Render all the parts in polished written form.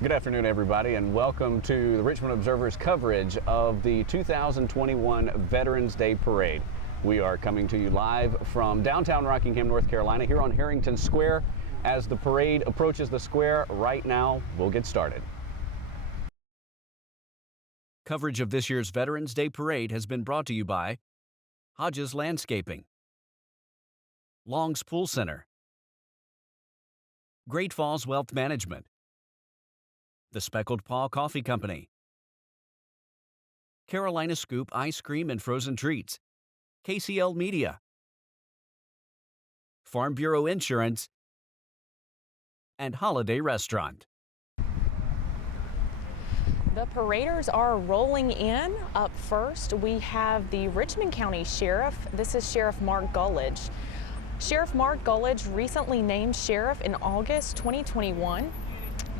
Good afternoon, everybody, and welcome to the Richmond Observer's coverage of the 2021 Veterans Day Parade. We are coming to you live from downtown Rockingham, North Carolina, here on Harrington Square. As the parade approaches the square right now, we'll get started. Coverage of this year's Veterans Day Parade has been brought to you by Hodges Landscaping, Long's Pool Center, Great Falls Wealth Management, The Speckled Paw Coffee Company, Carolina Scoop Ice Cream and Frozen Treats, KCL Media, Farm Bureau Insurance, and Holiday Restaurant. The paraders are rolling in. Up first, we have the Richmond County Sheriff. This is Sheriff Mark Gullidge. Sheriff Mark Gullidge recently named sheriff in August 2021.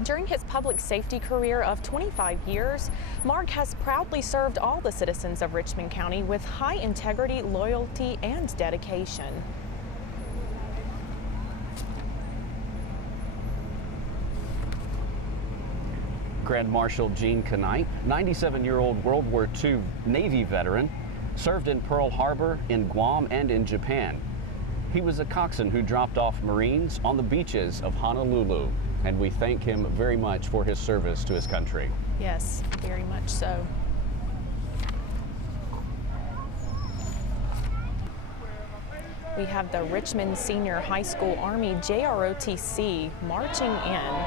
During his public safety career of 25 years, Mark has proudly served all the citizens of Richmond County with high integrity, loyalty, and dedication. Grand Marshal Gene Knight, 97-year-old World War II Navy veteran, served in Pearl Harbor, in Guam, and in Japan. He was a coxswain who dropped off Marines on the beaches of Honolulu, and we thank him very much for his service to his country. Yes, very much so. We have the Richmond Senior High School Army JROTC marching in.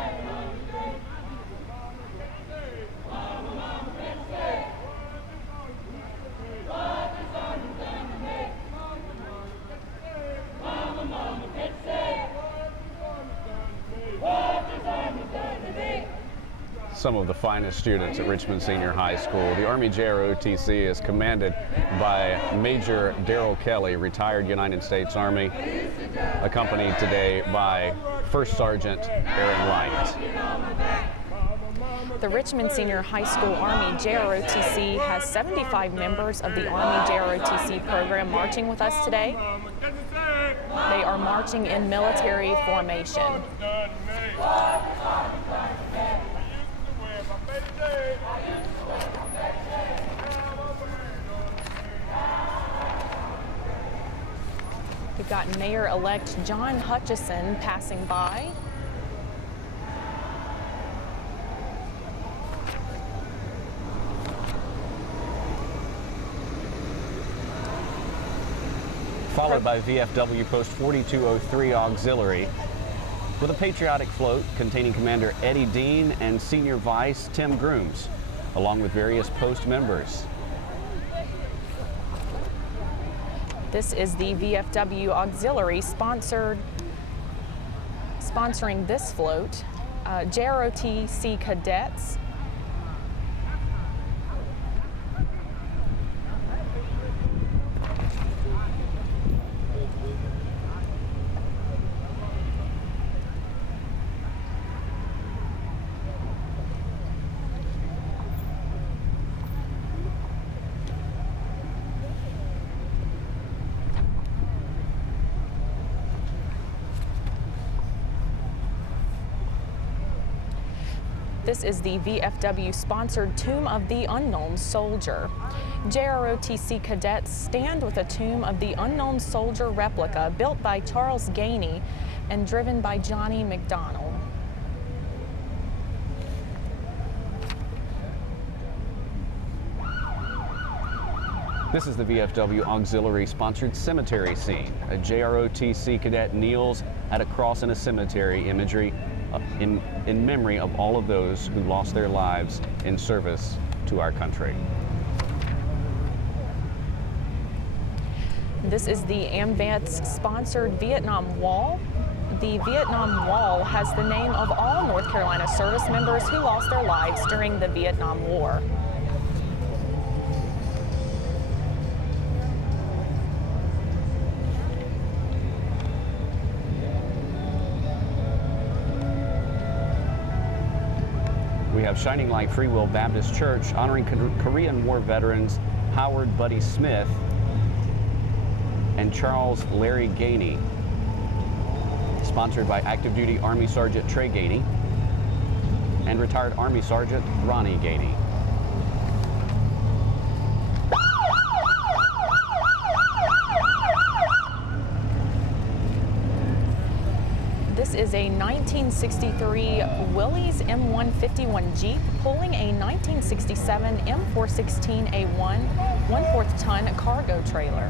Some of the finest students at Richmond Senior High School. The Army JROTC is commanded by Major Darrell Kelly, retired United States Army, accompanied today by First Sergeant Aaron Wright. The Richmond Senior High School Army JROTC has 75 members of the Army JROTC program marching with us today. They are marching in military formation. We've got Mayor-elect John Hutchison passing by. Followed by VFW Post 4203 Auxiliary with a patriotic float containing Commander Eddie Dean and Senior Vice Tim Grooms, along with various post members. This is the VFW Auxiliary sponsoring this float. JROTC cadets. This is the VFW-sponsored Tomb of the Unknown Soldier. JROTC cadets stand with a Tomb of the Unknown Soldier replica built by Charles Gainey and driven by Johnny McDonald. This is the VFW Auxiliary-sponsored cemetery scene. A JROTC cadet kneels at a cross in a cemetery, imagery in memory of all of those who lost their lives in service to our country. This is the AMVETS-sponsored Vietnam Wall. The Vietnam Wall has the name of all North Carolina service members who lost their lives during the Vietnam War. We have Shining Light Free Will Baptist Church honoring Korean War veterans Howard Buddy Smith and Charles Larry Gainey. Sponsored by Active Duty Army Sergeant Trey Gainey and retired Army Sergeant Ronnie Gainey. This is a 1963 Willys M151 Jeep pulling a 1967 M416A1 1/4 ton cargo trailer.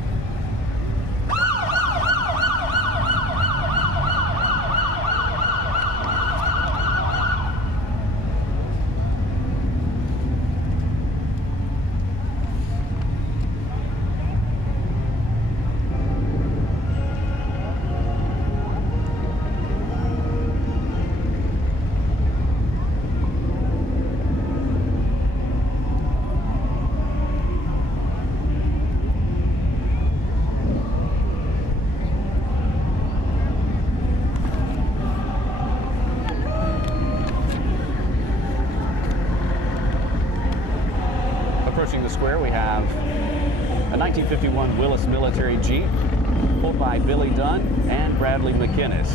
Approaching the square, we have a 1951 Willis military Jeep pulled by Billy Dunn and Bradley McInnes.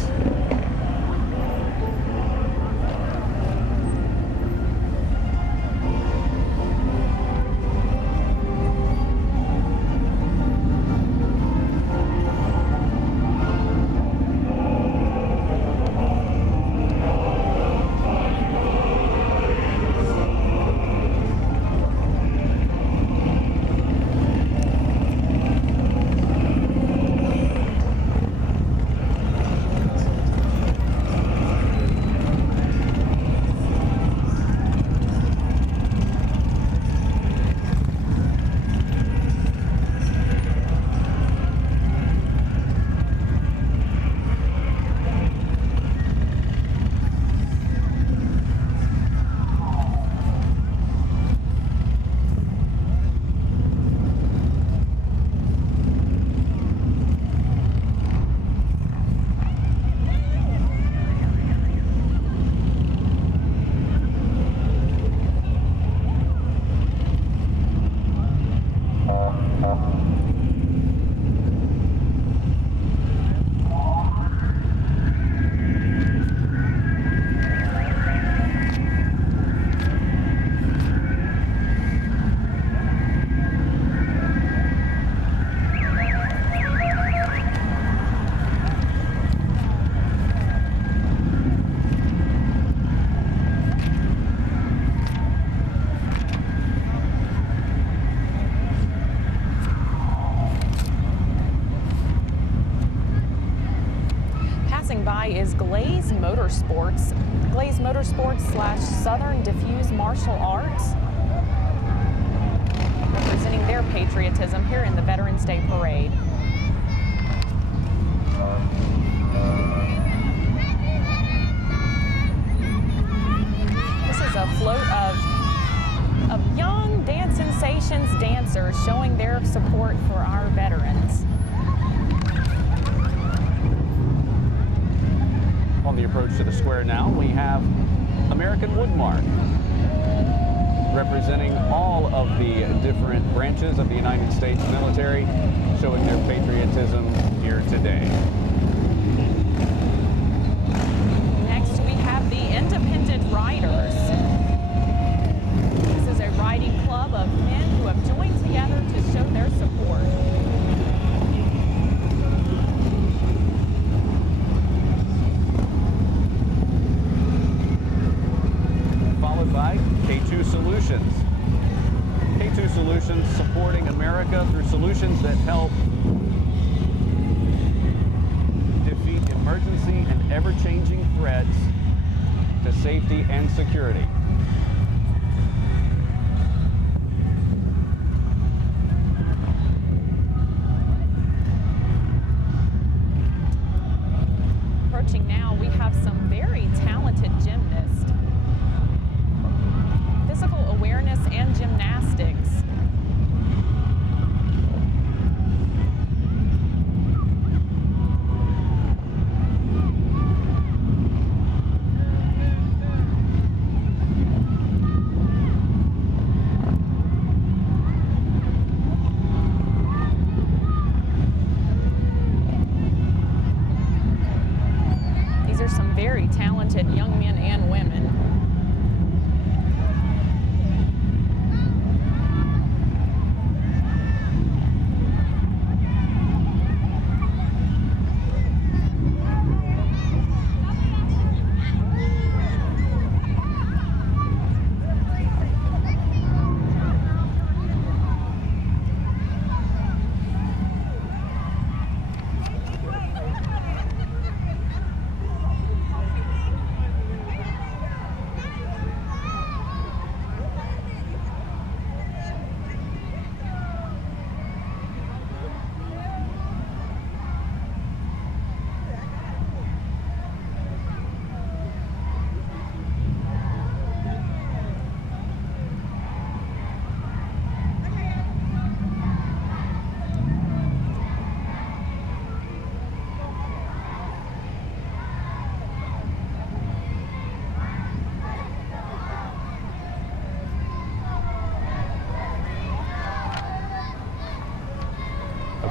Is Glaze Motorsports / Southern Diffuse Martial Arts, representing their patriotism here in the Veterans Day Parade. This is a float of young Dance Sensations dancers showing their support for our veterans. On the approach to the square now, we have American Woodmark, representing all of the different branches of the United States military, showing their patriotism here today. Next, we have the Independent Riders. This is a riding club of men who have joined together to show their support. By K2 Solutions. K2 Solutions supporting America through solutions that help defeat emergency and ever-changing threats to safety and security. Approaching now, we have some very talented gymnasts. Physical awareness and gymnastics. These are some very talented young men and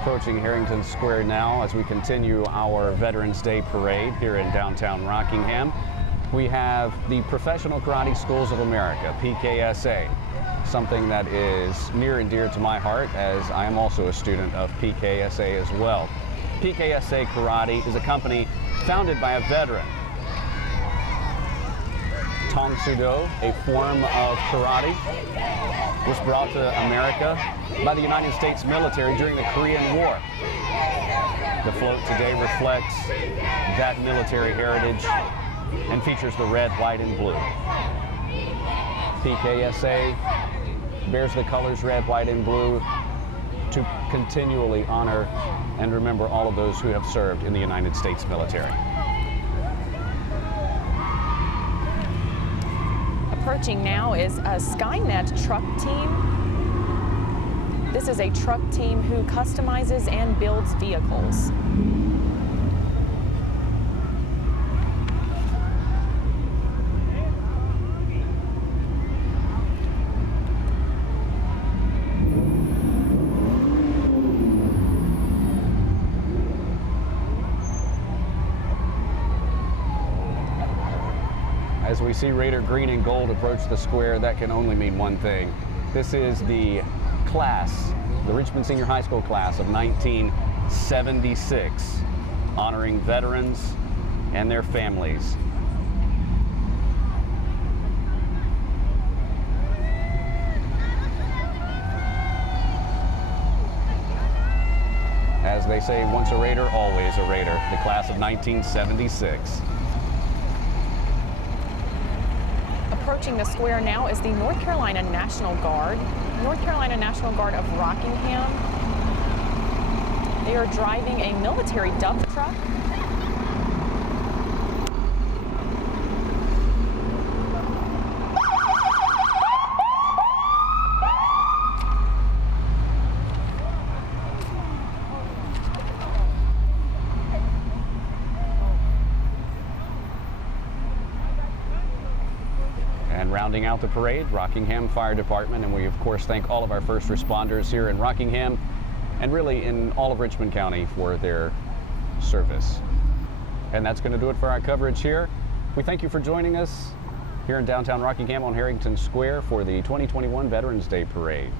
Approaching Harrington Square now as we continue our Veterans Day Parade here in downtown Rockingham. We have the Professional Karate Schools of America, PKSA, something that is near and dear to my heart as I am also a student of PKSA as well. PKSA Karate is a company founded by a veteran. Tong Sudo, a form of karate, was brought to America by the United States military during the Korean War. The float today reflects that military heritage and features the red, white, and blue. PKSA bears the colors red, white, and blue to continually honor and remember all of those who have served in the United States military. Approaching now is a Skynet truck team. This is a truck team who customizes and builds vehicles. As we see Raider green and gold approach the square, that can only mean one thing. This is the class, the Richmond Senior High School class of 1976, honoring veterans and their families. As they say, once a Raider, always a Raider. The class of 1976. Approaching the square now is the North Carolina National Guard. North Carolina National Guard of Rockingham. They are driving a military dump truck. And rounding out the parade, Rockingham Fire Department, and we of course thank all of our first responders here in Rockingham and really in all of Richmond County for their service. And that's going to do it for our coverage here. We thank you for joining us here in downtown Rockingham on Harrington Square for the 2021 Veterans Day Parade.